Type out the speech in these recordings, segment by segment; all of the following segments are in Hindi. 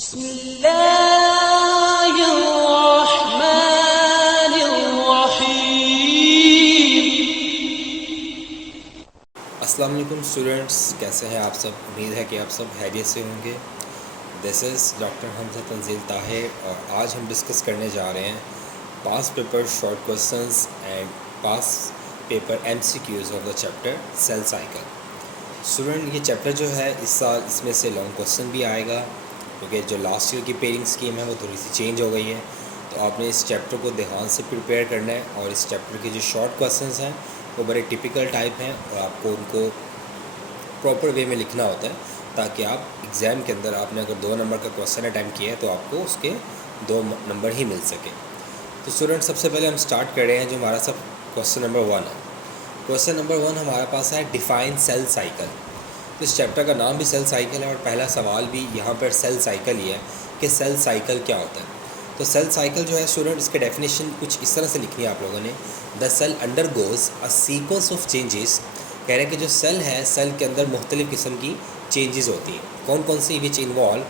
अस्सलाम वालेकुम स्टूडेंट्स, कैसे हैं आप सब। उम्मीद है कि आप सब खैरियत से होंगे। This is doctor Hamza Tanzeel Tahir और आज हम डिस्कस करने जा रहे हैं past paper short questions and past paper MCQs of the chapter cell cycle. Student, ये चैप्टर जो है इस साल इसमें से लॉन्ग क्वेश्चन भी आएगा क्योंकि जो लास्ट ईयर की पेयरिंग स्कीम है वो थोड़ी सी चेंज हो गई है। तो आपने इस चैप्टर को ध्यान से प्रिपेयर करना है और इस चैप्टर के जो शॉर्ट क्वेश्चंस हैं वो बड़े टिपिकल टाइप हैं और आपको उनको प्रॉपर वे में लिखना होता है ताकि आप एग्ज़ाम के अंदर आपने अगर 2 नंबर का क्वेश्चन अटैम्प्ट किया है तो आपको उसके 2 नंबर ही मिल सके। तो स्टूडेंट, सबसे पहले हम स्टार्ट कर रहे हैं जो हमारा सब क्वेश्चन नंबर 1 है। क्वेश्चन नंबर 1 हमारे पास है डिफाइन सेल साइकिल। तो इस चैप्टर का नाम भी सेल साइकिल है और पहला सवाल भी यहाँ पर सेल साइकिल ही है कि सेल साइकिल क्या होता है। तो सेल साइकिल जो है स्टूडेंट, इसके डेफिनेशन कुछ इस तरह से लिखनी है आप लोगों ने। The cell undergoes a sequence of changes. कह रहे हैं कि जो सेल है, सेल के अंदर मुख्तलिफ़ किस्म की चेंजेस होती हैं। कौन कौन सी? Which involve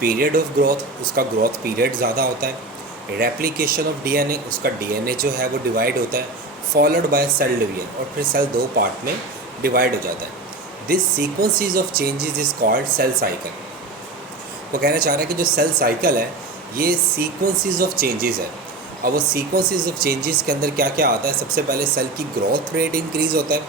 period of growth, उसका ग्रोथ पीरियड ज़्यादा होता है। रेप्लिकेशन ऑफ DNA, उसका DNA जो है वो डिवाइड होता है। फॉलोड बाय सेल डिवीजन, और फिर सेल 2 पार्ट में डिवाइड हो जाता है। This sequences of changes is called cell cycle. वो कहना चाह रहा है कि जो सेल साइकिल है ये सीक्वेंसेस ऑफ चेंजेस है। अब वो सीक्वेंसेस ऑफ चेंजेस के अंदर क्या क्या आता है? सबसे पहले सेल की ग्रोथ रेट इंक्रीज़ होता है,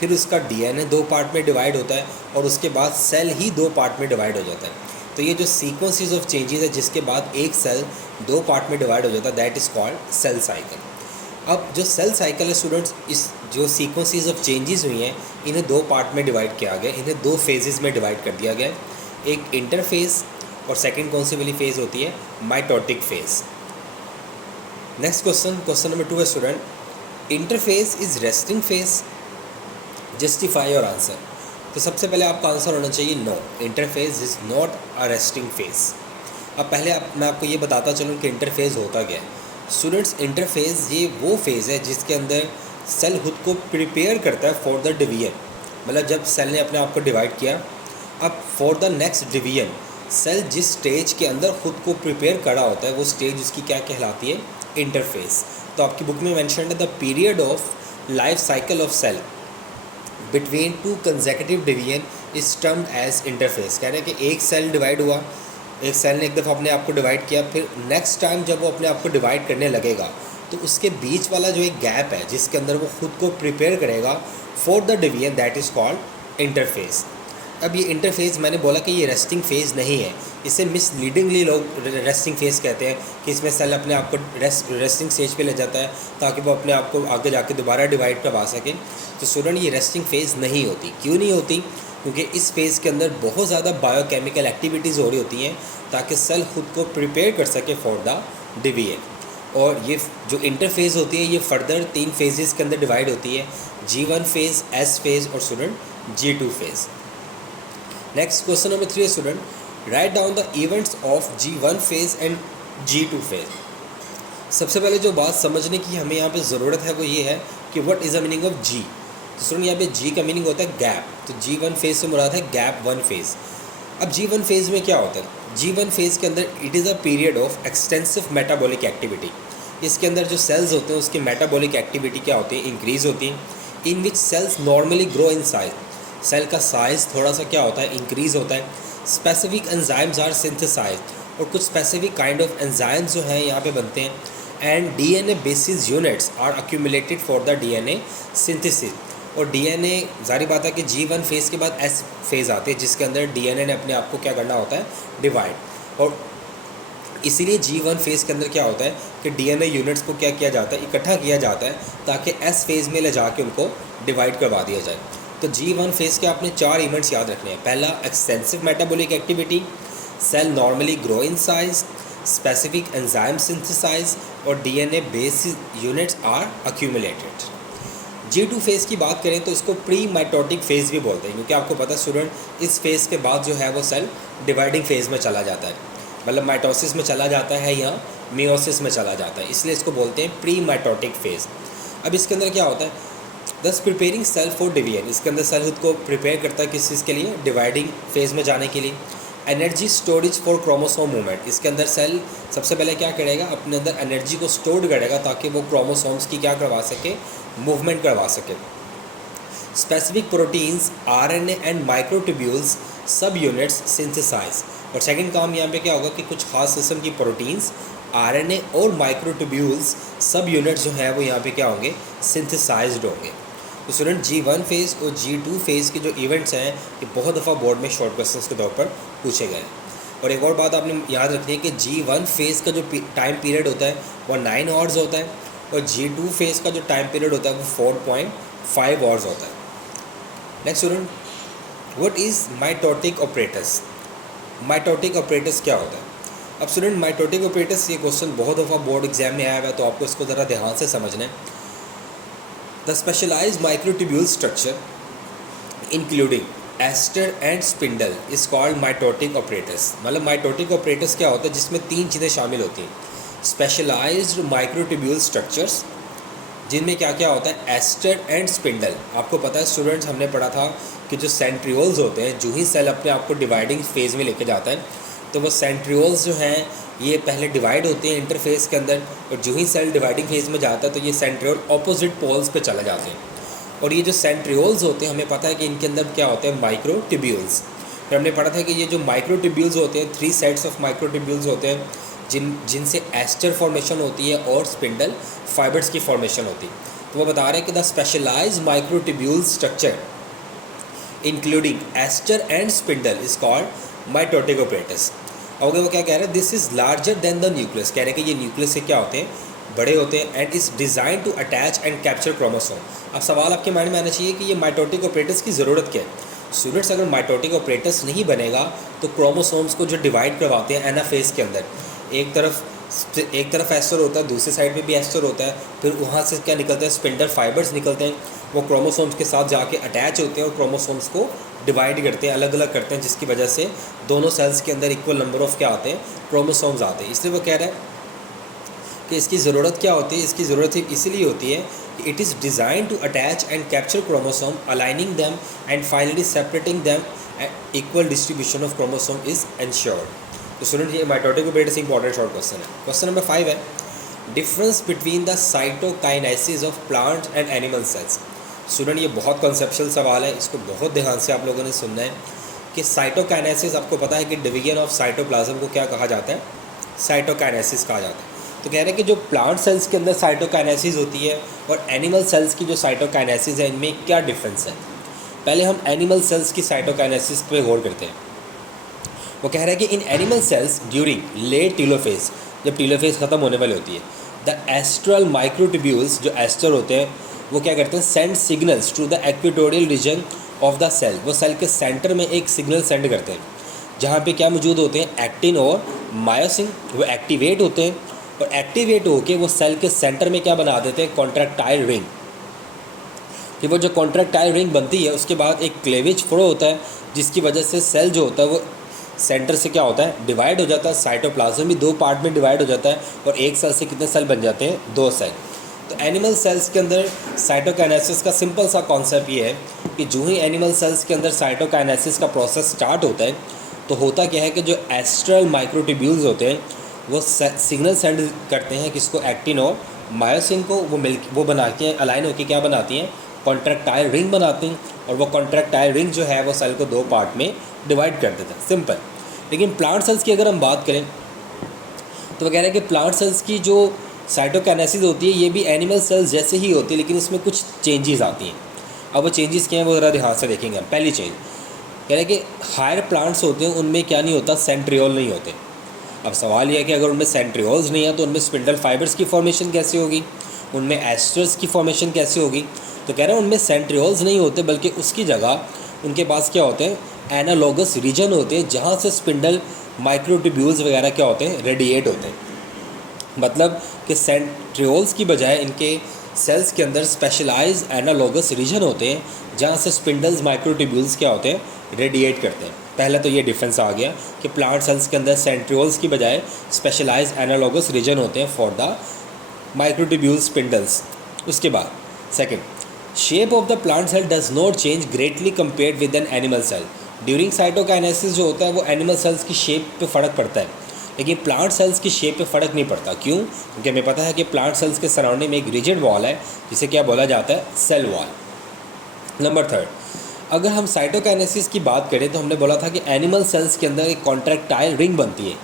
फिर उसका DNA 2 पार्ट में डिवाइड होता है और उसके बाद सेल ही 2 पार्ट में डिवाइड हो जाता है। तो ये जो सीक्वेंसेस ऑफ चेंजेस है जिसके बाद एक सेल 2 पार्ट में डिवाइड हो जाता है, that is called cell cycle. अब जो सेल साइकिल है स्टूडेंट्स, इस जो सीक्वेंसेस ऑफ चेंजेस हुई हैं इन्हें 2 पार्ट में डिवाइड किया गया, इन्हें 2 फेजेस में डिवाइड कर दिया गया। एक इंटरफेज और सेकंड कौन सी वाली फेज़ होती है? Mitotic phase. Next question, question number 2 है student, interphase is resting phase, justify your answer. तो सबसे पहले आपका आंसर होना चाहिए no, interphase is not a resting phase. अब पहले मैं आपको ये बताता चलूँ कि इंटरफेज होता क्या है। स्टूडेंट्स, इंटरफेज ये वो फेज़ है जिसके अंदर सेल खुद को प्रिपेयर करता है फॉर द डिवीजन। मतलब जब सेल ने अपने आप को डिवाइड किया, अब for the next division cell जिस स्टेज के अंदर खुद को प्रिपेयर करा होता है वो स्टेज उसकी क्या कहलाती है? इंटरफेस। तो आपकी बुक में मेंशन है the period of life cycle of cell between 2 consecutive division is termed as interphase. कह रहे हैं कि एक सेल डिवाइड हुआ, एक सेल ने एक दफ़ा अपने आप को डिवाइड किया, फिर नेक्स्ट टाइम जब वो अपने आप को डिवाइड करने लगेगा तो उसके बीच वाला जो एक गैप है जिसके अंदर वो खुद को प्रिपेयर करेगा for the division, that is called interface. अब ये इंटरफेज़ मैंने बोला कि ये रेस्टिंग फेज़ नहीं है, इसे मिसलीडिंगली लोग रेस्टिंग फेज़ कहते हैं कि इसमें सेल अपने आप को रेस्टिंग स्टेज पे ले जाता है ताकि वो अपने आप को आगे जाके दोबारा डिवाइड करवा सके। तो स्टूडेंट, ये रेस्टिंग फेज़ नहीं होती। क्यों नहीं होती? क्योंकि इस फेज़ के अंदर बहुत ज़्यादा बायोकेमिकल एक्टिविटीज़ हो रही होती हैं ताकि सेल खुद को प्रिपेयर कर सके फॉर द डिवीजन। और ये जो इंटरफेज़ होती है ये फर्दर 3 फेजेस के अंदर डिवाइड होती है, G1 फेज़, S फेज़ और student G2 phase. Next question number 3 student, write down the events of G1 phase and G2 phase. सबसे पहले जो बात समझने की हमें यहाँ पे ज़रूरत है वो ये है कि what is the meaning of G। तो स्टूडेंट, यहाँ पे G का मीनिंग होता है गैप। तो G1 फेज़ से मुराद है गैप 1 फेज़। अब G1 फेज़ में क्या होता है? G1 फेज़ के अंदर it is a period of extensive metabolic activity. इसके अंदर जो सेल्स होते हैं उसकी मेटाबॉलिक एक्टिविटी क्या होती है? इंक्रीज़ होती है। In which cells normally grow in size, cell का साइज़ थोड़ा सा क्या होता है? इंक्रीज़ होता है। स्पेसिफिक एंजाइम्स आर सिंथेसाइज, और कुछ स्पेसिफिक काइंड ऑफ एंजाइम्स जो हैं यहाँ पे बनते हैं। And DNA bases units are accumulated for the DNA synthesis. और DNA, जारी बात है कि G1 फेज़ के बाद S फेज़ आते हैं जिसके अंदर DNA ने अपने आप को क्या करना होता है? डिवाइड। और इसीलिए G1 फेज़ के अंदर क्या होता है कि DNA यूनिट्स को क्या किया जाता है? इकट्ठा किया जाता है ताकि S फेज़ में ले जाके उनको डिवाइड करवा दिया जाए। तो G1 फेज़ के आपने 4 इवेंट्स याद रखने हैं। पहला, extensive metabolic activity, cell normally grow in size, specific enzyme synthesise और DNA bases units are accumulated. G2 phase की बात करें तो इसको प्री माइटोटिक फेज़ भी बोलते हैं क्योंकि आपको पता है स्टूडेंट इस फेज़ के बाद जो है वो सेल डिवाइडिंग फेज़ में चला जाता है, मतलब माइटोसिस में चला जाता है या मियोसिस में चला जाता है, इसलिए इसको बोलते हैं प्री माइटोटिक फेज़। अब इसके अंदर क्या होता है? दस प्रिपेयरिंग सेल फॉर डिवीजन, इसके अंदर सेल खुद को प्रिपेयर करता है किस चीज़ के लिए? डिवाइडिंग फेज़ में जाने के लिए। Energy storage for chromosome movement. इसके अंदर सेल सबसे पहले क्या करेगा, अपने अंदर एनर्जी को स्टोर करेगा ताकि वो क्रोमोसोम्स की क्या करवा सके, मूवमेंट करवा सके। Specific proteins, RNA and microtubules सब यूनिट्स सिंथेसाइज। और सेकंड काम यहाँ पे क्या होगा कि कुछ खास किस्म की प्रोटीन्स, आरएनए और माइक्रोट्यूब्यूल्स सब यूनिट्स जो है वो यहाँ पे क्या होंगे, सिंथेसाइज्ड होंगे। तो स्टूडेंट G1 फेज़ और G2 फेज़ के जो इवेंट्स हैं ये बहुत दफ़ा बोर्ड में शॉर्ट क्वेश्चंस के तौर पर पूछे गए हैं। और एक और बात आपने याद रखनी है कि G1 फेज़ का जो टाइम पीरियड होता है वो 9 आवर्स होता है और G2 फेज़ का जो टाइम पीरियड होता है वो 4.5 आवर्स होता है। Next student, what is mitotic apparatus. Mitotic apparatus क्या होता है? अब स्टूडेंट माइटोटिक ऑपरेटस, ये क्वेश्चन बहुत दफ़ा बोर्ड एग्जाम में आया हुआ है तो आपको इसको ज़रा ध्यान से समझना है। The specialised microtubule structure including aster and spindle is called mitotic apparatus. मतलब माइटोटिक ऑपरेटस क्या होता है, जिसमें 3 चीज़ें शामिल होती हैं। स्पेशलाइज्ड माइक्रोट्यूब्यूल स्ट्रक्चर्स, जिनमें क्या क्या होता है, एस्टर एंड स्पिंडल। आपको पता है स्टूडेंट्स, हमने पढ़ा था कि जो सेंट्रियोल्स होते हैं, जो ही सेल अपने आप को डिवाइडिंग फेज़ में लेके जाता है तो वो सेंट्रियोल्स जो हैं ये पहले डिवाइड होते हैं इंटरफेस के अंदर, और जो ही सेल डिवाइडिंग फेज़ में जाता है तो ये सेंट्रियोल ऑपोजिट पोल्स पे चले जाते हैं। और ये जो सेंट्रियोल्स होते हैं, हमें पता है कि इनके अंदर क्या होते हैं, माइक्रोट्यूब्यूल्स। फिर हमने पढ़ा था कि ये जो माइक्रोट्यूब्यूल्स होते हैं, 3 सेट्स ऑफ माइक्रोट्यूब्यूल्स होते हैं जिनसे एस्टर फॉर्मेशन होती है और स्पिंडल फाइबर्स की फॉर्मेशन होती है। तो वो बता रहे हैं कि the specialised microtubule structure including aster and spindle is called mitotic apparatus. और वो क्या कह रहे हैं, this is larger than the nucleus. कह रहे हैं कि ये न्यूक्लियस से क्या होते हैं, बड़े होते हैं, and is design to attach and capture chromosome. अब सवाल आपके माइंड में आना चाहिए कि ये माइटोटिक ऑपरेटस की ज़रूरत क्या है। स्टूडेंट्स, अगर माइटोटिक ऑपरेटस नहीं बनेगा तो क्रोमोसोम्स को जो डिवाइड करवाते हैं एनाफेज के अंदर, एक तरफ एस्टर होता है, दूसरी साइड पे भी एस्टर होता है, फिर वहाँ से क्या निकलते हैं, स्पिंडल फाइबर्स निकलते हैं, वो क्रोमोसोम्स के साथ जाके अटैच होते हैं और क्रोमोसोम्स को डिवाइड करते हैं, अलग अलग करते हैं, जिसकी वजह से दोनों सेल्स के अंदर इक्वल नंबर ऑफ क्या आते हैं, क्रोमोसोम्स आते हैं। इसलिए वो कह रहा है कि इसकी ज़रूरत क्या होती है, इसकी ज़रूरत इसीलिए होती है कि it is design to attach and capture chromosome, aligning them and finally separating them, equal distribution of chromosome is ensured. तो स्टूडेंट, ये mitotic apparatus important short question है। क्वेश्चन नंबर 5 है, difference between the cytokinesis of plant and animal cells. Student, ये बहुत कॉन्सेप्चुअल सवाल है, इसको बहुत ध्यान से आप लोगों ने सुनना है कि साइटोकाइनेसिस, आपको पता है कि डिवीजन ऑफ साइटोप्लाज्म को क्या कहा जाता है, साइटोकाइनेसिस कहा जाता है। तो कह रहे हैं कि जो प्लांट सेल्स के अंदर साइटोकाइनेसिस होती है और एनिमल सेल्स की जो साइटोकाइनेसिस है, इनमें क्या डिफरेंस है। पहले हम एनिमल सेल्स की साइटोकाइनेसिस पे गौर करते हैं। वो कह रहा है कि in animal cells during late telophase, जब टीलोफेज ख़त्म होने वाली होती है, द एस्ट्रल माइक्रोट्यूब्यूल्स, जो एस्टर होते हैं, वो क्या करते हैं, send signals to the equatorial region of the cell. वो सेल के सेंटर में एक सिग्नल सेंड करते हैं, जहाँ पे क्या मौजूद होते हैं, एक्टिन और मायोसिन। वो एक्टिवेट होते हैं और एक्टिवेट होके वो सेल के सेंटर में क्या बना देते हैं, कॉन्ट्रैक्टाइल रिंग। कि वो जो कॉन्ट्रैक्टाइल रिंग बनती है, उसके बाद एक क्लेवेज फ्लो होता है, जिसकी वजह से सेल जो होता है वो सेंटर से क्या होता है, डिवाइड हो जाता है। साइटोप्लाज्म भी 2 पार्ट में डिवाइड हो जाता है और एक सेल से कितने सेल बन जाते हैं, 2 सेल। तो एनिमल सेल्स के अंदर साइटोकाइनेसिस का सिंपल सा कॉन्सेप्ट ये है कि जो ही एनिमल सेल्स के अंदर साइटोकाइनेसिस का प्रोसेस स्टार्ट होता है तो होता क्या है कि जो एस्ट्रल माइक्रोट्यूब्यूल्स होते हैं वो सिग्नल सेंड करते हैं किसको, एक्टिन और मायोसिन को। वो बना के अलाइन होकर क्या बनाती हैं, कॉन्ट्रैक्टाइल रिंग बनाती हैं, और वो कॉन्ट्रैक्टाइल रिंग जो है वो सेल को 2 पार्ट में डिवाइड कर देते हैं, सिंपल। लेकिन प्लांट सेल्स की अगर हम बात करें तो वो कह रहे हैं कि प्लांट सेल्स की जो साइटोकाइनेसिस होती है ये भी एनिमल सेल्स जैसे ही होती है, लेकिन इसमें कुछ चेंजेस आती हैं। अब वो चेंजेस क्या हैं वो ज़रा ध्यान से देखेंगे हम। पहली चेंज कह रहे हैं कि हायर प्लांट्स होते हैं उनमें क्या नहीं होता, सेंट्रियोल नहीं होते। अब सवाल यह है कि अगर उनमें सेंट्रियोल्स नहीं है तो उनमें स्पिंडल फाइबर्स की फॉर्मेशन कैसे होगी, उनमें एस्टर्स की फॉर्मेशन कैसे होगी। तो कह रहे हैं उनमें सेंट्रियोल्स नहीं होते, बल्कि उसकी जगह उनके पास क्या होते हैं, एनालॉगस रीजन होते हैं, जहाँ से स्पिंडल माइक्रोट्यूब्यूल्स वगैरह क्या होते हैं, रेडिएट होते हैं। मतलब कि सेंट्रियोल्स की बजाय इनके सेल्स के अंदर स्पेशलाइज एनालॉगस रीजन होते हैं, जहाँ से स्पिंडल्स माइक्रोट्यूब्यूल्स क्या होते हैं, रेडिएट करते हैं। पहले तो ये डिफरेंस आ गया कि प्लांट सेल्स के अंदर सेंट्रियोल्स की बजाय स्पेशलाइज एनालॉगस रीजन होते हैं फॉर द माइक्रोट्यूब्यूल स्पिंडल्स। उसके बाद second, shape of the plant cell does not change greatly compared with an animal cell. During cytokinesis जो होता है वो एनिमल सेल्स की शेप पे फ़र्क पड़ता है, लेकिन प्लांट सेल्स की शेप पे फ़र्क नहीं पड़ता। क्यों? क्योंकि हमें पता है कि प्लांट सेल्स के सराउंडिंग में एक रिजिड वॉल है जिसे क्या बोला जाता है, सेल वॉल। नंबर थर्ड, अगर हम साइटोकाइनेसिस की बात करें तो हमने बोला था कि एनिमल सेल्स के अंदर एक कॉन्ट्रैक्टाइल रिंग बनती है,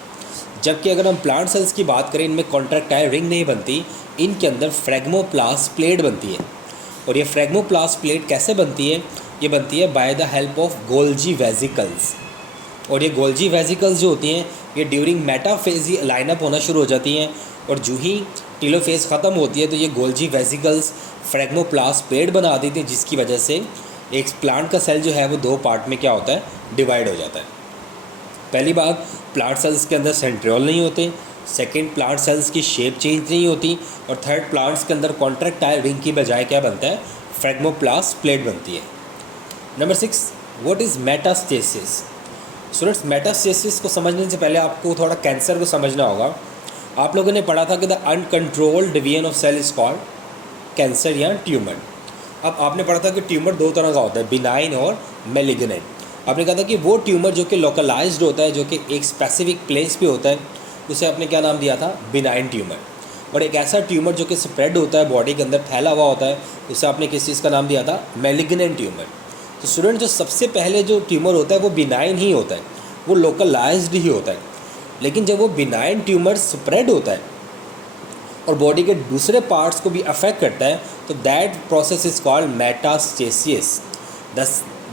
जबकि अगर हम प्लांट सेल्स की बात करें इनमें कॉन्ट्रैक्टाइल रिंग नहीं बनती, इनके अंदर फ्रैग्मोप्लास्ट प्लेट बनती है। और ये फ्रैग्मोप्लास्ट प्लेट कैसे बनती है? ये बनती है by the help of Golgi vesicles. और ये गोल्जी वेजिकल्स जो होती हैं ये ड्यूरिंग मेटाफेज ही लाइनअप होना शुरू हो जाती हैं, और जो ही टीलोफेज ख़त्म होती है तो ये गोल्जी वेजिकल्स फ्रैग्मोप्लास्ट प्लेट बना देती है, जिसकी वजह से एक प्लांट का सेल जो है वो दो पार्ट में क्या होता है, डिवाइड हो जाता है। पहली बात, प्लांट सेल्स के अंदर सेंट्रियोल नहीं होते। सेकेंड, प्लांट सेल्स की शेप चेंज नहीं होती। और थर्ड, प्लांट्स के अंदर कॉन्ट्रैक्टाइल रिंग की बजाय क्या बनता है, फ्रैग्मोप्लास्ट प्लेट बनती है। Number 6, what is metastasis? Students, metastasis को समझने से पहले आपको थोड़ा कैंसर को समझना होगा। आप लोगों ने पढ़ा था कि the uncontrolled division of cell is called cancer या ट्यूमर। अब आपने पढ़ा था कि ट्यूमर दो तरह का होता है, बिनाइन और मेलिग्नेंट। आपने कहा था कि वो ट्यूमर जो कि लोकलाइज्ड होता है, जो कि एक स्पेसिफिक प्लेस पे होता है, उसे आपने क्या नाम दिया था, बिनाइन ट्यूमर। और एक ऐसा ट्यूमर जो कि स्प्रेड होता है, बॉडी के अंदर फैला हुआ होता है, उसे आपने किस चीज़ का नाम दिया था, मेलिग्नेंट ट्यूमर। तो स्टूडेंट, जो सबसे पहले जो ट्यूमर होता है वो बिनाइन ही होता है, वो लोकलाइज्ड ही होता है। लेकिन जब वो बिनाइन ट्यूमर स्प्रेड होता है और बॉडी के दूसरे पार्ट्स को भी अफेक्ट करता है, तो that process is called metastasis,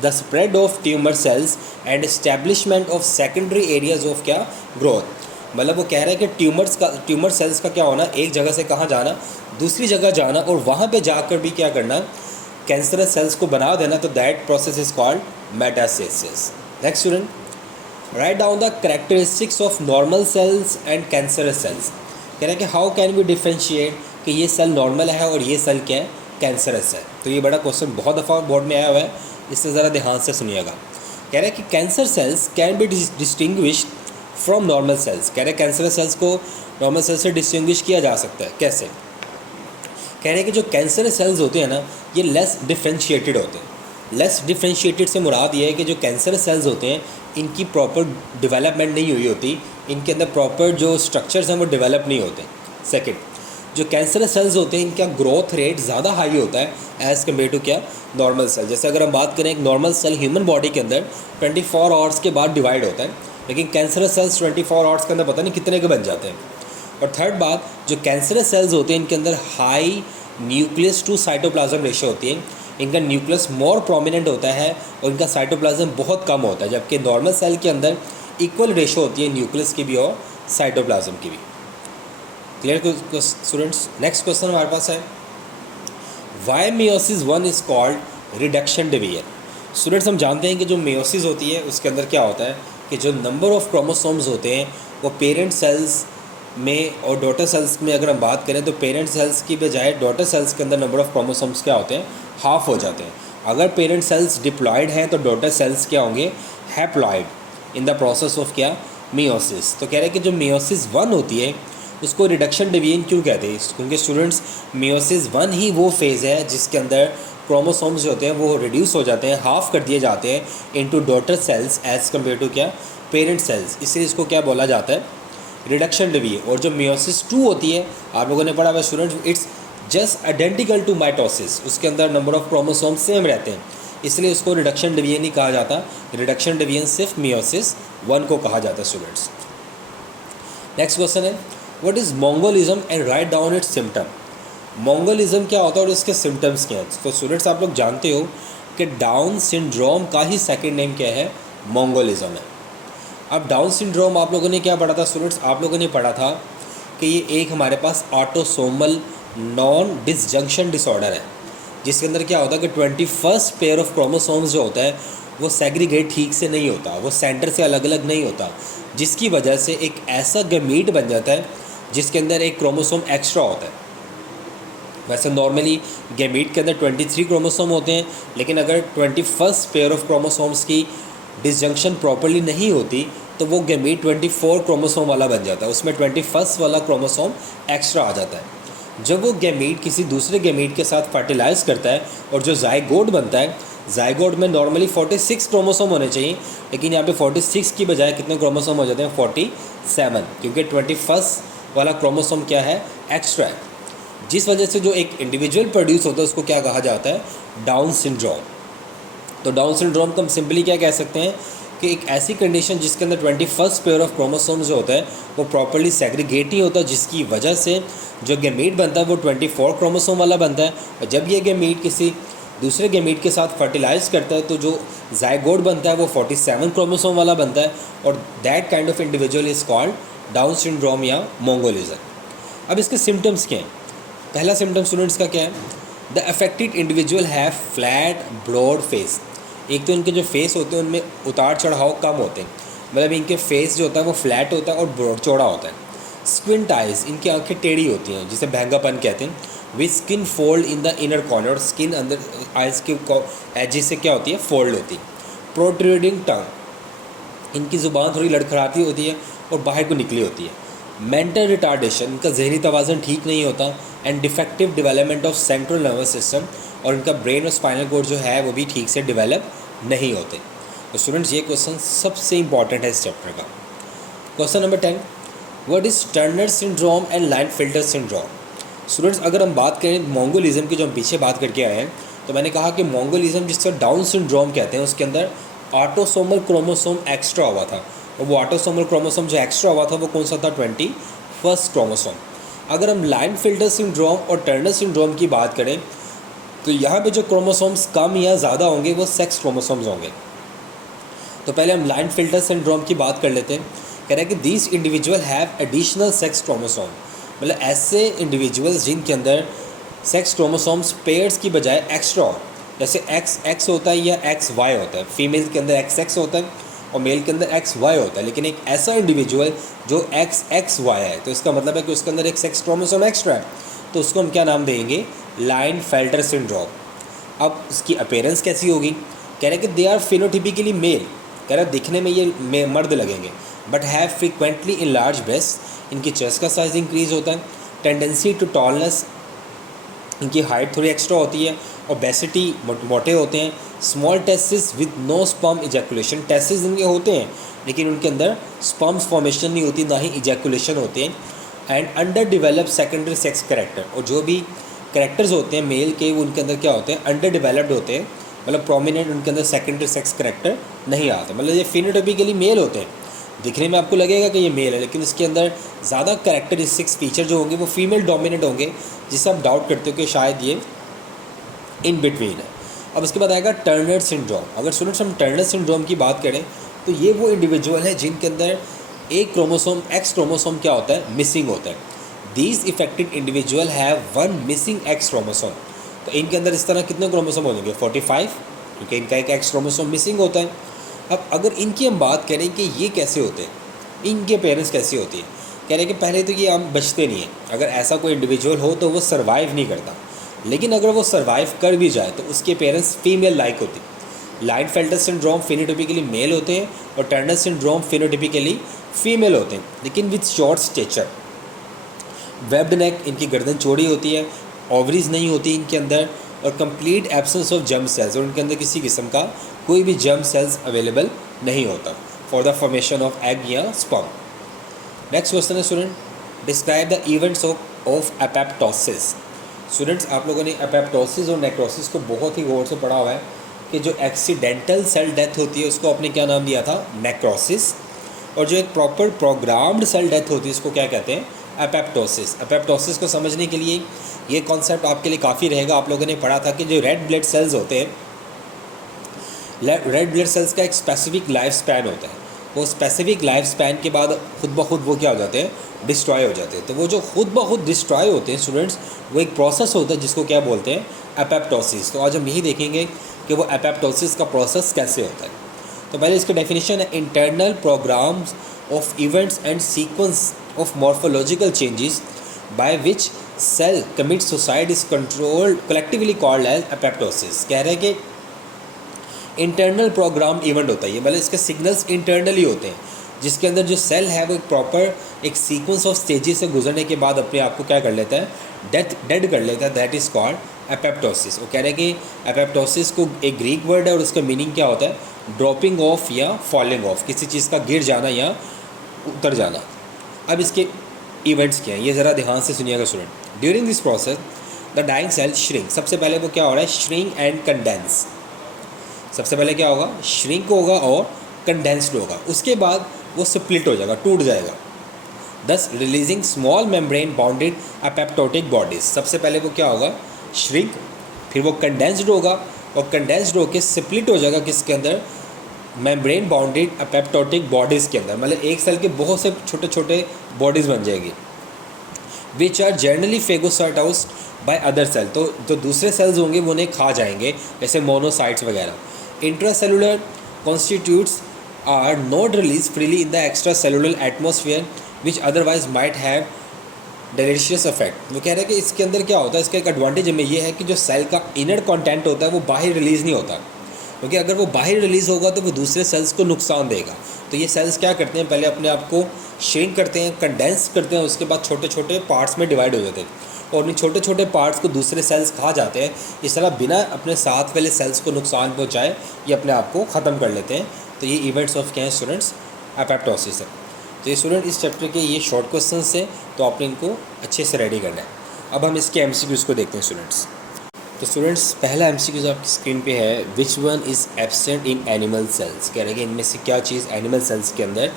the spread of tumour cells and establishment of secondary areas of क्या, ग्रोथ। मतलब वो कह रहा है कि ट्यूमर सेल्स का क्या होना, एक जगह से कहाँ जाना, दूसरी जगह जाना, और वहाँ पे जाकर भी क्या करना, कैंसरस सेल्स को बना देना। तो that process is called metastasis. Next student, write down the characteristics of normal sales and cancerous cells. कह रहा है कि हाउ कैन वी डिफ्रेंशिएट कि ये सेल नॉर्मल है और ये सेल क्या है, कैंसरस है। तो ये बड़ा क्वेश्चन बहुत दफ़ा बोर्ड में आया हुआ है, इससे ज़रा ध्यान से सुनिएगा। कह रहा है कि cancer cells can be distinguished from normal sales. कह रहे हैं कैंसरस सेल्स को नॉर्मल सेल्स से डिस्टिंग्विश किया जा सकता है। कैसे? कह रहे हैं कि जो कैंसरस सेल्स होते हैं ना, ये लेस डिफ्रेंशिएटेड होते हैं। लेस डिफ्रेंशिएटेड से मुराद ये है कि जो कैंसरस सेल्स होते हैं इनकी प्रॉपर डेवलपमेंट नहीं हुई होती, इनके अंदर प्रॉपर जो स्ट्रक्चर्स हैं वो डेवलप नहीं होते। सेकेंड, जो कैंसरस सेल्स होते हैं इनका ग्रोथ रेट ज़्यादा हाई होता है एज़ कम्पेयर टू क्या, नॉर्मल सेल। जैसे अगर हम बात करें, एक नॉर्मल सेल ह्यूमन बॉडी के अंदर 24 आवर्स के बाद डिवाइड होता है, लेकिन कैंसरस सेल्स 24 आवर्स के अंदर पता नहीं कितने के बन जाते हैं। और थर्ड बात, जो कैंसरस सेल्स होते हैं इनके अंदर high nucleus to cytoplasm ratio होती है। इनका न्यूक्लियस मोर प्रोमिनेंट होता है और इनका साइटोप्लाज्म बहुत कम होता है, जबकि नॉर्मल सेल के अंदर इक्वल रेशियो होती है न्यूक्लियस की भी और साइटोप्लाज्म की भी। Clear students? नेक्स्ट क्वेश्चन हमारे पास है, why meiosis 1 is called reduction division. Students, हम जानते हैं कि जो मेयोसिस होती है उसके अंदर क्या होता है कि जो नंबर ऑफ क्रोमोसोम्स होते हैं वो पेरेंट सेल्स में और डॉटर सेल्स में अगर हम बात करें तो पेरेंट सेल्स की बजाय डॉटर सेल्स के अंदर नंबर ऑफ क्रोमोसोम्स क्या होते हैं, हाफ हो जाते हैं। अगर पेरेंट सेल्स डिप्लॉयड हैं तो डॉटर सेल्स क्या होंगे, haploid in the process of क्या, मेयोसिस। तो कह रहे हैं कि जो मेयोसिस 1 होती है उसको रिडक्शन डिवीजन क्यों कहते हैं? क्योंकि स्टूडेंट्स, मेयोसिस 1 ही वो फेज़ है जिसके अंदर क्रोमोसोम्स जो होते हैं वो रिड्यूस हो जाते हैं, हाफ कर दिए जाते हैं into daughter cells as compare to क्या, पेरेंट सेल्स। इसलिए इसको क्या बोला जाता है, रिडक्शन डिवीजन। और जो मेयोसिस 2 होती है, आप लोगों ने पढ़ा हुआ students, it's just identical to mitosis. उसके अंदर नंबर ऑफ क्रोमोसोम्स सेम रहते हैं, इसलिए उसको रिडक्शन डिवीजन नहीं कहा जाता। रिडक्शन डिवीजन सिर्फ मेयोसिस 1 को कहा जाता है स्टूडेंट्स। नेक्स्ट क्वेश्चन है, what is mongolism and write down it's symptom. Mongolism क्या होता है और इसके सिम्टम्स क्या हैं? तो स्टूडेंट्स, आप लोग जानते हो कि डाउन सिंड्रोम का ही सेकेंड नेम क्या है, मंगोलिज्म है। अब डाउन सिंड्रोम आप लोगों ने क्या पढ़ा था स्टूडेंट्स? आप लोगों ने पढ़ा था कि ये एक हमारे पास ऑटोसोमल नॉन डिसजंक्शन डिसऑर्डर है, जिसके अंदर क्या होता है कि 21st पेयर ऑफ क्रोमोसोम्स जो होता है वो सेग्रीगेट ठीक से नहीं होता, वो सेंटर से अलग अलग नहीं होता, जिसकी वजह से एक ऐसा गमीट बन जाता है जिसके अंदर एक क्रोमोसोम एक्स्ट्रा होता है। वैसे नॉर्मली गैमीट के अंदर 23 क्रोमोसोम होते हैं, लेकिन अगर 21st पेयर ऑफ क्रोमोसोम्स की डिसजंक्शन प्रॉपर्ली नहीं होती तो वो गैमीट 24 क्रोमोसोम वाला बन जाता है, उसमें 21st वाला क्रोमोसोम एक्स्ट्रा आ जाता है। जब वो गैमीट किसी दूसरे गैमीट के साथ फर्टिलाइज करता है और जो जाइगोट बनता है, जाइगोट में नॉर्मली 46 क्रोमोसोम होने चाहिए, लेकिन यहाँ पे 46 की बजाय कितने क्रोमोसोम हो जाते हैं, 47, क्योंकि 21 वाला क्रोमोसोम क्या है, एक्स्ट्रा है, जिस वजह से जो एक इंडिविजुअल प्रोड्यूस होता है उसको क्या कहा जाता है, डाउन सिंड्रोम। तो डाउन सिंड्रोम को हम सिंपली क्या कह सकते हैं कि एक ऐसी कंडीशन जिसके अंदर 21 पेयर ऑफ क्रोमोसोम्स जो होता है वो प्रॉपर्ली सेग्रीगेट नहीं होता, जिसकी वजह से जो गेमीट बनता है वो 24 क्रोमोसोम वाला बनता है, और जब ये गेमीट किसी दूसरे गेमीट के साथ फर्टिलाइज करता है तो जो जाइगोट बनता है वो 47 क्रोमोसोम वाला बनता है, और that kind of individual is called down syndrome या मोंगोलिज्म। अब इसके सिम्टम्स क्या हैं? पहला सिम्टम स्टूडेंट्स का क्या है, the affected individual have flat broad face. एक तो इनके जो फेस होते हैं उनमें उतार चढ़ाव कम होते हैं, मतलब इनके फेस जो होता है वो फ्लैट होता है और ब्रॉड चौड़ा होता है। स्क्विंट आइज, इनकी आंखें टेढ़ी होती हैं जिसे भैंगापन कहते हैं। With skin fold in the inner corner, skin अंदर आइज के एजिस से क्या होती है, फोल्ड होती है। प्रोट्रूडिंग टंग, इनकी ज़ुबान थोड़ी लड़खड़ाती होती है और बाहर को निकली होती है। मेंटल रिटार्डेशन, इनका जहनी तवाज़न ठीक नहीं होता। And defective development of central nervous system, और इनका ब्रेन और स्पाइनल कोड जो है वो भी ठीक से डेवलप नहीं होते। तो स्टूडेंट्स ये क्वेश्चन सबसे इंपॉर्टेंट है इस चैप्टर का। Question number 10, what is Turner syndrome and Klinefelter syndrome. Students अगर हम बात करें मोंगोलिज्म की, जो हम पीछे बात करके आए हैं, तो मैंने कहा कि मोंगोलिज्म जिसको डाउन सिंड्रोम कहते हैं उसके अंदर ऑटोसोमल क्रोमोसोम एक्स्ट्रा हुआ था, और वो ऑटोसोमल क्रोमोसोम जो एक्स्ट्रा हुआ था वो कौन सा था, 21 क्रोमोसोम। अगर हम लाइनफिल्टर सिंड्रोम और टर्नर सिंड्रोम की बात करें तो यहाँ पे जो क्रोमोसोम्स कम या ज़्यादा होंगे वो सेक्स क्रोमोसोम्स होंगे। तो पहले हम लाइनफिल्टर सिंड्रोम की बात कर लेते हैं। कह रहे हैं कि these individual have additional sex chromosome, मतलब ऐसे इंडिविजुअल्स जिनके अंदर सेक्स क्रोमोसोम्स पेयर्स की बजाय एक्स्ट्रा हो, जैसे XX होता है या XY होता है। फीमेल के अंदर XX होता है और मेल के अंदर XY होता है, लेकिन एक ऐसा इंडिविजुअल जो XXY है तो इसका मतलब है कि उसके अंदर एक सेक्स क्रोमोसोम एक्स्ट्रा है, तो उसको हम क्या नाम देंगे, लाइनफेल्टर सिंड्रोम। अब इसकी अपीयरेंस कैसी होगी, कह रहे हैं कि दे आर फिनोटिपिकली मेल, कह रहे हैं दिखने में ये मर्द लगेंगे, but have frequently in large breast, इनकी चेस्ट का साइज इंक्रीज होता है। टेंडेंसी टू टॉलनेस, इनकी हाइट थोड़ी एक्स्ट्रा होती है। ओबेसिटी, मोटे होते हैं। Small testis with no sperm ejaculation, testis इनके होते हैं लेकिन उनके अंदर स्पर्म्स फॉर्मेशन नहीं होती, ना ही इजैकुलेशन होते हैं। And under develop secondary sex character, और जो भी करेक्टर्स होते हैं मेल के वो उनके अंदर क्या होते हैं, अंडर डिवेलप्ड होते हैं, मतलब प्रोमिनेंट उनके अंदर सेकेंडरी सेक्स करेक्टर नहीं आता। मतलब ये फिनोटाइपिकली मेल होते हैं, दिखने में आपको लगेगा कि ये मेल है लेकिन इसके अंदर ज़्यादा करेक्टरिस्टिक्स फीचर जो होंगे वो फीमेल डोमिनेंट होंगे, जिससे आप डाउट करते हो कि शायद ये इन बिटवीन है। अब इसके बाद आएगा टर्नर सिंड्रोम। अगर स्टूडेंट्स हम टर्नर सिंड्रोम की बात करें तो ये वो इंडिविजुअल है जिनके अंदर एक क्रोमोसोम, एक्स क्रोमोसोम क्या होता है, मिसिंग होता है। These affected individual have one missing x chromosome, तो इनके अंदर इस तरह कितने क्रोमोसोम हो जाएंगे, 45, क्योंकि इनका एक एक्स क्रोमोसोम मिसिंग होता है। अब अगर इनकी हम बात करें कि ये कैसे होते हैं, इनके पेरेंट्स कैसी होती है, कह रहे हैं कि पहले तो ये हम बचते नहीं हैं। अगर ऐसा कोई इंडिविजुअल हो तो वो सर्वाइव नहीं करता, लेकिन अगर वो सर्वाइव कर भी जाए तो उसके पेरेंट्स फीमेल लाइक होते हैं। लाइनफेल्टर सिंड्रोम फिनोटाइपिकली मेल होते हैं और टर्नर सिंड्रोम फिनोटाइपिकली फीमेल होते हैं, लेकिन विथ शॉर्ट स्टेचर। वेब्ड नेक, इनकी गर्दन चौड़ी होती है। ओवरीज नहीं होती इनके अंदर, और complete absence of germ cells, और उनके अंदर किसी किस्म का कोई भी जर्म सेल्स अवेलेबल नहीं होता for the formation of egg या स्पर्म। नेक्स्ट क्वेश्चन है student, describe the events of apoptosis. Students आप लोगों ने एपेप्टोसिस और नेक्रोसिस को बहुत ही गौर से पढ़ा हुआ है कि जो एक्सीडेंटल सेल डेथ होती है उसको आपने क्या नाम दिया था, नेक्रोसिस, और जो एक प्रॉपर प्रोग्राम्ड सेल डेथ होती है उसको क्या कहते हैं, एपेप्टोसिस। एपेप्टोसिस को समझने के लिए ये कॉन्सेप्ट आपके लिए काफ़ी रहेगा। आप लोगों ने पढ़ा था कि जो रेड ब्लड सेल्स होते हैं, रेड ब्लड सेल्स का एक स्पेसिफिक लाइफ स्पैन होता है। वो स्पेसिफिक लाइफ स्पैन के बाद खुद ब खुद वो क्या हो जाते हैं, डिस्ट्रॉय हो जाते हैं। तो वो जो खुद ब खुद डिस्ट्रॉय होते हैं स्टूडेंट्स, वो एक प्रोसेस होता है जिसको क्या बोलते हैं, एपेप्टोसिस। तो आज हम यही देखेंगे कि वो एपेप्टोसिस का प्रोसेस कैसे होता है। तो पहले इसकी डेफिनेशन है, internal programmes of events and sequence of morphological changes by which cell commit suicide is controlled collectively called as apoptosis. कह रहे हैं कि इंटरनल प्रोग्राम इवेंट होता है ये, मतलब इसके सिग्नल्स इंटरनली होते हैं, जिसके अंदर जो सेल है वो एक प्रॉपर एक सीक्वेंस ऑफ स्टेजेस से गुजरने के बाद अपने आप को क्या कर लेता है, डेड कर लेता है। That is called apoptosis. वो कह रहे हैं कि एपेप्टोसिस को एक ग्रीक वर्ड है और उसका मीनिंग क्या होता है, ड्रॉपिंग ऑफ या फॉलिंग ऑफ, किसी चीज़ का गिर जाना या उतर जाना। अब इसके इवेंट्स क्या हैं ये ज़रा ध्यान से सुनिएगा student. During this process the dying cell shrink, सबसे पहले वो क्या हो रहा है, श्रिंक एंड कंडेंस। सबसे पहले क्या होगा, श्रिंक होगा और कंडेंस्ड होगा, उसके बाद वो स्प्लिट हो जाएगा, टूट जाएगा, दस releasing small membrane bounded apoptotic bodies. सबसे पहले वो क्या होगा, श्रिंक, फिर वो कंडेंस्ड होगा और कंडेंस्ड होकर स्प्लिट हो जाएगा किसके अंदर, मेम्ब्रेन बाउंडेड एपेप्टोटिक बॉडीज़ के अंदर, मतलब एक सेल के बहुत से छोटे छोटे बॉडीज़ बन जाएगी, which are generally phagocytosed by other cell, तो जो दूसरे सेल्स होंगे वो उन्हें खा जाएंगे, जैसे मोनोसाइट्स वगैरह। Intracellular constitutes are not release freely in the extracellular atmosphere which otherwise might have delicious effect. वो कह रहे हैं कि इसके अंदर क्या होता है, इसका एक एडवांटेज हमें ये है कि जो सेल का इनर कंटेंट होता है वो बाहर रिलीज़ नहीं होता, क्योंकि अगर वो बाहर रिलीज़ होगा तो वो दूसरे सेल्स को नुकसान देगा। तो ये सेल्स क्या करते हैं, पहले अपने आप को श्रिंक करते हैं, कंडेंस करते हैं, उसके बाद छोटे छोटे पार्ट्स में डिवाइड हो जाते हैं और उन छोटे छोटे पार्ट्स को दूसरे सेल्स खा जाते हैं। इस तरह बिना अपने साथ वाले सेल्स को नुकसान पहुँचाए ये अपने आप को ख़त्म कर लेते हैं। तो ये इवेंट्स ऑफ क्या है स्टूडेंट्स, एपेप्टोसिस है। तो ये स्टूडेंट इस चैप्टर के ये शॉर्ट क्वेश्चन से, तो आपने इनको अच्छे से रेडी करना है। अब हम इसके MCQs को देखते हैं स्टूडेंट्स। तो स्टूडेंट्स पहला MCQ आपकी स्क्रीन पे है, which one is absent in animal sales. कह रहे हैं कि इनमें से क्या चीज़ एनिमल सेल्स के अंदर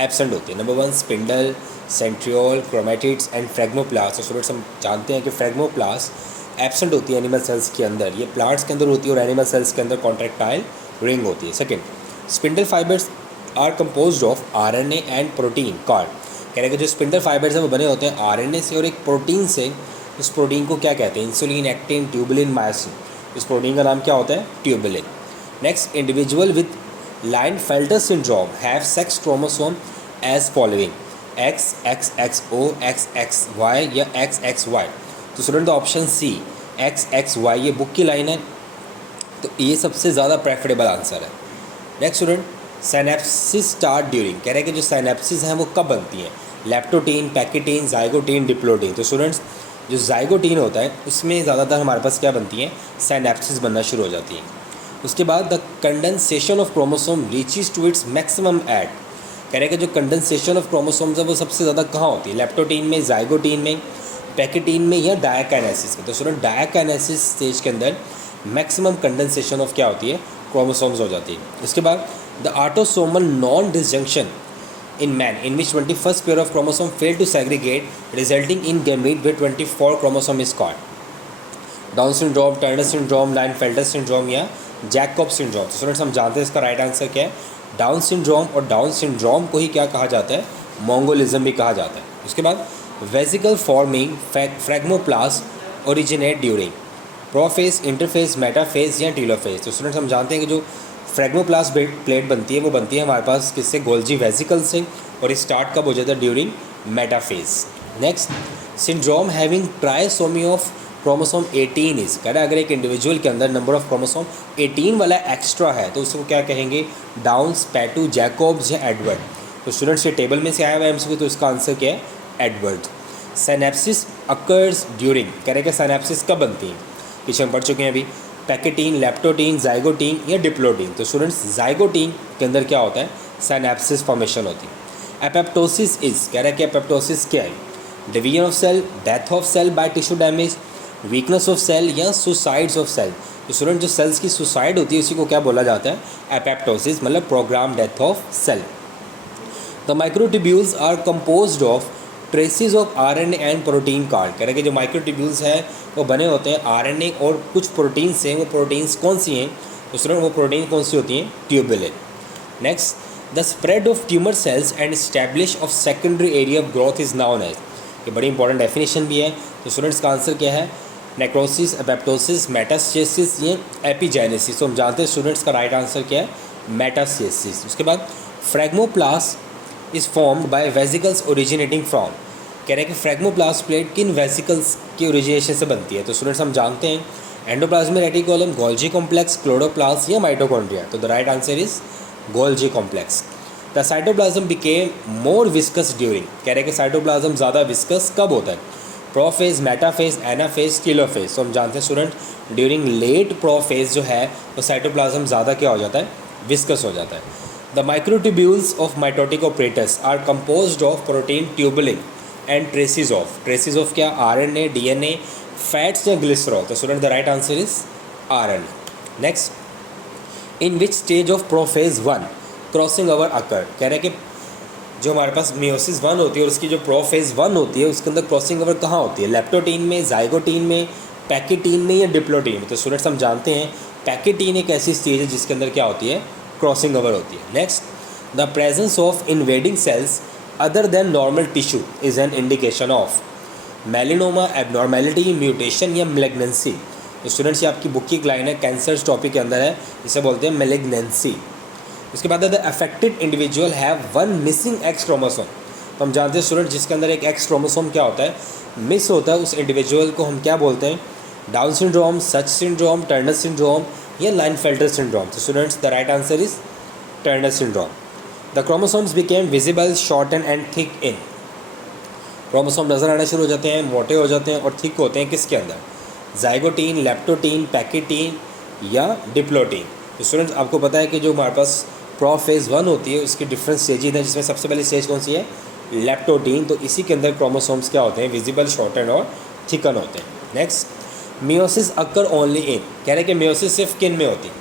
एब्सेंट होती है। Number 1 spindle, centriole, chromatids and phragmoplast. तो स्टूडेंट्स हम जानते हैं कि फ्रेगमोप्लास्ट एब्सेंट होती है एनिमल सेल्स के अंदर, ये प्लांट्स के अंदर होती है और एनिमल सेल्स के अंदर कॉन्ट्रैक्टाइल रिंग होती है। Second, spindle fibres are composed of RNA and protein card. कह रहे हैं कि जो स्पिंडल फाइबर्स हैं वो बने होते हैं RNA से और एक प्रोटीन से। उस प्रोटीन को क्या कहते हैं, इंसुलिन, एक्टिन, ट्यूबुलिन, मायोसिन। इस प्रोटीन का नाम क्या होता है, tubulin. Next, individual with Klinefelter syndrome have sex chromosome as following, XXXO, XXY या XXY। तो स्टूडेंट ऑप्शन सी XXY ये बुक की लाइन है, तो ये सबसे ज़्यादा प्रेफरेबल आंसर है। Next student, synapsis start during. कह रहे हैं कि जो साइनेप्सिस हैं वो कब बनती हैं, लेप्टोटीन, पैकेटीन, जाइगोटीन, डिप्लोटीन। तो स्टूडेंट्स जो जाइगोटीन होता है उसमें ज़्यादातर हमारे पास क्या बनती हैं, साइनेप्सिस बनना शुरू हो जाती है। उसके बाद the condensation of chromosome reaches to its maximum at. कह रहे हैं कि जो कंडेंसेशन ऑफ क्रोमोसोम्स है वो सबसे ज़्यादा कहाँ होती है, लेप्टोटीन में, जाइगोटीन में, पैकेटीन में या डायाकाइनेसिस में। तो स्टूडेंट डायाकाइनेसिस स्टेज के अंदर मैक्सिमम कंडेंसेशन ऑफ क्या होती है, क्रोमोसोम्स हो जाती है। उसके बाद the autosomal non disjunction in man in which 21st pair of chromosome fail to segregate resulting in gamete where 24 chromosome is called Down syndrome, Turner syndrome, Klinefelter syndrome या जैकब सिंड्रोम। तो स्टूडेंट्स हम जानते हैं इसका राइट आंसर क्या है, डाउन सिंड्रोम, और डाउन सिंड्रोम को ही क्या कहा जाता है, मोंगोलिज्म भी कहा जाता है। उसके बाद vesicle forming phragmoplast originate during prophase, interphase, metaphase या टीलोफेज। तो स्टूडेंट्स हम जानते हैं कि जो फ्रैगमोप्लास्ट प्लेट बनती है वो बनती है हमारे पास किससे, गोल्जी वेसिकल से, और स्टार्ट कब हो जाता है, during metaphase. Next, syndrome having trisomy of chromosome 18 is. कह रहा है अगर एक इंडिविजुअल के अंदर नंबर ऑफ क्रोमोसोम 18 वाला एक्स्ट्रा है तो उसको क्या कहेंगे, डाउन्स, पैटू, जैकोब्स या एडवर्ड। तो स्टूडेंट्स ये टेबल में से आया हुआ है MCQ, तो इसका आंसर क्या है, एडवर्ड। Synapsis occurs during. कह रहे हैं कि साइनेप्सिस कब बनती है, पीछे हम पढ़ चुके हैं अभी, पैकेटीन, लेप्टोटीन, जाइगोटीन या डिप्लोटीन। तो स्टूडेंट्स जाइगोटीन के अंदर क्या होता है, साइनेप्सिस फॉर्मेशन होती है। Apoptosis is. कह रहा है कि एपेप्टोसिस क्या है, division of cell, death of cell by tissue damage, weakness of cell या सुसाइड्स ऑफ सेल। तो स्टूडेंट जो सेल्स की सुसाइड होती है उसी को क्या बोला जाता है, एपेप्टोसिस, मतलब programme death of cell. The microtubules are composed of traces of RNA and protein card. कह रहे हैं कि जो माइक्रोट्यूब्यूल्स हैं वो बने होते हैं RNA और कुछ प्रोटीन से। वो प्रोटीन्स कौन सी हैं, तो स्टूडेंट वो प्रोटीन कौन सी होती हैं, tubulin. Next, the spread of tumour cells and establish of secondary area of growth is known as. ये बड़ी इंपॉर्टेंट डेफिनेशन भी है। तो स्टूडेंट्स का आंसर क्या है, नेक्रोसिस, एपेप्टोसिस, मेटास्टेसिस या एपिजेनेसिस। तो हम जानते हैं स्टूडेंट्स का राइट आंसर क्या है, मेटास्टेसिस। उसके बाद phragmoplast is formed by vesicles originating from. कह रहे हैं कि फ्रैगमोप्लास्ट प्लेट किन वेसिकल्स की ओरिजिनेशन से बनती है। तो स्टूडेंट्स हम जानते हैं endoplasmic reticulum, Golgi complex, chloroplast या माइटोकॉन्ड्रिया। तो the right answer is Golgi complex. The cytoplasm became more viscous during. कह रहे हैं कि साइटोप्लाज्म ज़्यादा विस्कस कब होता है, प्रोफेज, मेटाफेज, एनाफेज, टेलोफेज। तो हम जानते हैं स्टूडेंट ड्यूरिंग लेट प्रोफेज जो है वो साइटोप्लाज्म ज़्यादा क्या हो जाता है, विस्कस हो जाता है। The microtubules of mitotic apparatus are composed of protein tubulin and traces of क्या, RNA, DNA, फैट्स या ग्लिसरॉल। तो student the right answer is RNA। Next, in which stage of prophase 1 crossing over occur. कह रहे हैं कि जो हमारे पास मियोसिस 1 होती है और उसकी जो प्रोफेज 1 होती है उसके अंदर क्रॉसिंग ओवर कहाँ होती है, लेप्टोटीन में, जाइगोटीन में, पैकेटीन में या डिप्लोटीन में। तो स्टूडेंट्स हम जानते हैं पैकेटीन एक ऐसी स्टेज है जिसके अंदर क्या होती है, क्रॉसिंग ओवर होती है। Next, the presence of invading cells other than normal tissue is an indication of melanoma, abnormality, mutation या मेलिग्नेंसी। तो स्टूडेंट्स ये आपकी बुक की एक लाइन है, कैंसर टॉपिक के अंदर है, इसे बोलते हैं मेलिग्नेंसी। उसके बाद the affected individual have one missing x chromosome. तो हम जानते हैं स्टूडेंट जिसके अंदर एक एक्स क्रोमोसोम क्या होता है, मिस होता है, उस इंडिविजुअल को हम क्या बोलते हैं, डाउन सिंड्रोम, सच सिंड्रोम, टर्नर सिंड्रोम या लाइनफेल्टर सिंड्रोम। तो students the right answer is Turner syndrome. The chromosomes became visible, shorten and thick in. Chromosome नज़र आना शुरू हो जाते हैं, मोटे हो जाते हैं और थिक होते हैं किसके अंदर, जाइगोटीन, लेप्टोटीन, पैकेटीन या डिप्लोटीन। तो स्टूडेंट्स आपको पता है कि जो हमारे पास प्रोफेज 1 होती है उसकी डिफरेंट स्टेजेज हैं, जिसमें सबसे पहली स्टेज कौन सी है, लेप्टोटीन। तो इसी के अंदर क्रोमोसोम्स क्या होते हैं, विजिबल, शॉर्टन और थिकन होते हैं। Next, meiosis occur only in. कह रहे हैं कि मियोसिस सिर्फ किन में होती है,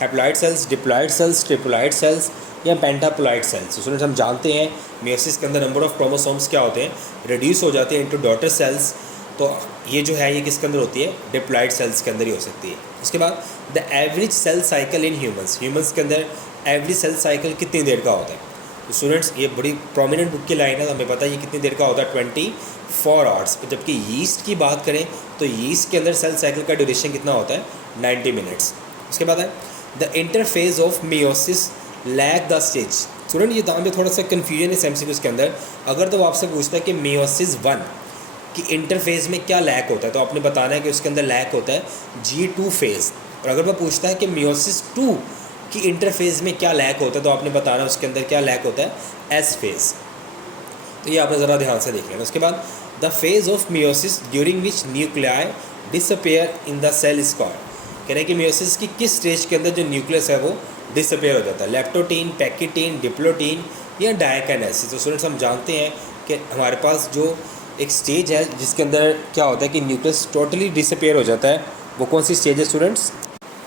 haploid cells, diploid cells, triploid cells या पेंटाप्लॉइड सेल्स। तो स्टूडेंट्स हम जानते हैं मियोसिस के अंदर नंबर ऑफ क्रोमोसोम्स क्या होते हैं, रिड्यूस हो जाते हैं इनटू डॉटर सेल्स। तो ये जो है ये किसके अंदर होती है, डिप्लॉइड सेल्स के अंदर ही हो सकती है। उसके बाद the average cell cycle in humans के अंदर एवरेज सेल साइकिल कितनी देर का होता है। तो स्टूडेंट्स ये बड़ी प्रोमिनेंट बुक की लाइन है, तो हमें पता है ये कितनी देर का होता है, 24 आवर्स। जबकि यीस्ट की बात करें तो यीस्ट के अंदर सेल साइकिल का ड्यूरेशन कितना होता है, 90 मिनट्स। उसके बाद है the interphase of meiosis lack the stage. Student ये दाम में थोड़ा सा कन्फ्यूजन है एमसीक्यूज के अंदर। अगर तो आपसे पूछता है कि मियोसिस 1 कि इंटरफेज में क्या लैक होता है, तो आपने बताना है कि उसके अंदर लैक होता है G2 फेज़। और अगर मैं पूछता है कि मियोसिस 2 कि इंटरफेज में क्या लैक होता है, तो आपने बताना उसके अंदर क्या लैक होता है, S फेज़। तो ये आपने ज़रा ध्यान से देख लेना। उसके बाद the phase of meiosis during which nuclei disappear in the cell is called. कह रहे हैं कि मियोसिस की किस स्टेज के अंदर जो न्यूक्लियस है वो डिसअपेयर हो जाता है, लेप्टोटीन, पैकेटीन, डिप्लोटीन या डायकाइनेसिस। तो स्टूडेंट्स हम जानते हैं कि हमारे पास जो एक स्टेज है जिसके अंदर क्या होता है कि न्यूक्लियस टोटली डिसअपेयर हो जाता है, वो कौन सी स्टेज है स्टूडेंट्स,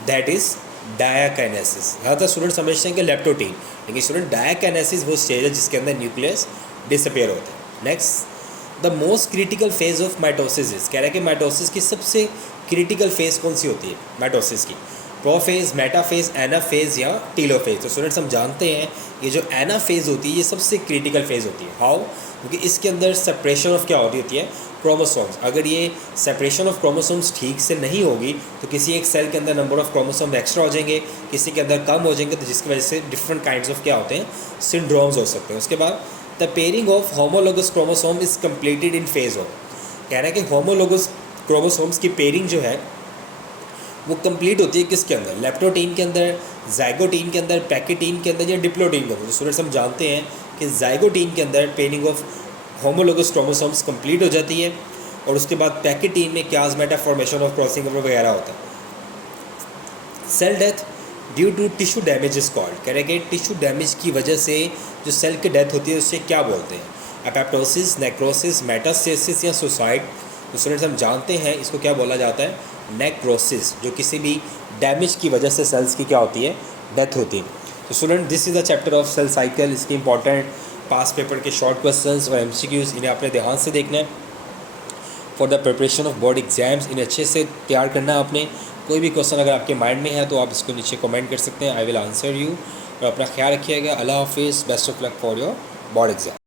दैट इज़ डायकाइनेसिस। यहाँ तक स्टूडेंट समझते हैं कि लेप्टोटीन, लेकिन स्टूडेंट डायकाइनेसिस वो स्टेज है जिसके अंदर न्यूक्लियस डिसअपेयर होता है। Next, the most critical phase of mitosis is. कह रहे हैं कि माइटोसिस की सबसे क्रिटिकल फेज कौन सी होती है, माइटोसिस की, प्रोफेज, मेटाफेज, एनाफेज या टेलोफेज। तो स्टूडेंट्स हम जानते हैं ये जो एनाफेज होती है ये सबसे क्रिटिकल फेज होती है। हाउ, क्योंकि इसके अंदर सेपरेशन ऑफ क्या होती है, क्रोमोसोम्स। अगर ये सेपरेशन ऑफ क्रोमोसोम्स ठीक से नहीं होगी तो किसी एक सेल के अंदर नंबर ऑफ क्रोमोसोम एक्स्ट्रा हो जाएंगे, किसी के अंदर कम हो जाएंगे, तो जिसकी वजह से डिफरेंट काइंड्स ऑफ क्या होते हैं, सिंड्रोम्स हो सकते हैं। उसके बाद the pairing of homologous chromosome is completed in phase of. कह रहा है कि होमोलोगस क्रोमोसोम्स की पेयरिंग जो है वो कंप्लीट होती है किसके अंदर, लेप्टोटीन के अंदर, जाइगोटीन के अंदर, पैकेटीन के अंदर या डिप्लोटीन के अंदर। तो स्टूडेंट्स हम जानते हैं कि जाइगोटीन के अंदर pairing of homologous chromosomes complete हो जाती है और उसके बाद पैकेटीन में chiasmata formation of crossing over वगैरह होता है। Cell death due to tissue damage is called. कह रहे हैं कि टिश्यू डैमेज की वजह से जो सेल की डेथ होती है उससे क्या बोलते हैं, एपोप्टोसिस, नेक्रोसिस, मेटास्टेसिस या सुसाइड। तो स्टूडेंट्स हम जानते हैं इसको क्या बोला जाता है, नेक्रोसिस, जो किसी भी डैमेज की वजह से सेल्स की क्या होती है, डेथ होती है। तो student this is the chapter of cell cycle. इसके इंपॉर्टेंट पास पेपर के शॉर्ट क्वेश्चंस और MCQs इन्हें आपने ध्यान से देखना है for the preparation of board exams. इन्हें अच्छे से तैयार करना है आपने। कोई भी क्वेश्चन अगर आपके माइंड में है तो आप इसको नीचे कमेंट कर सकते हैं, आई विल आंसर यू। और अपना ख्याल रखिएगा। अल्लाह हाफिज़, best of luck for your board exam.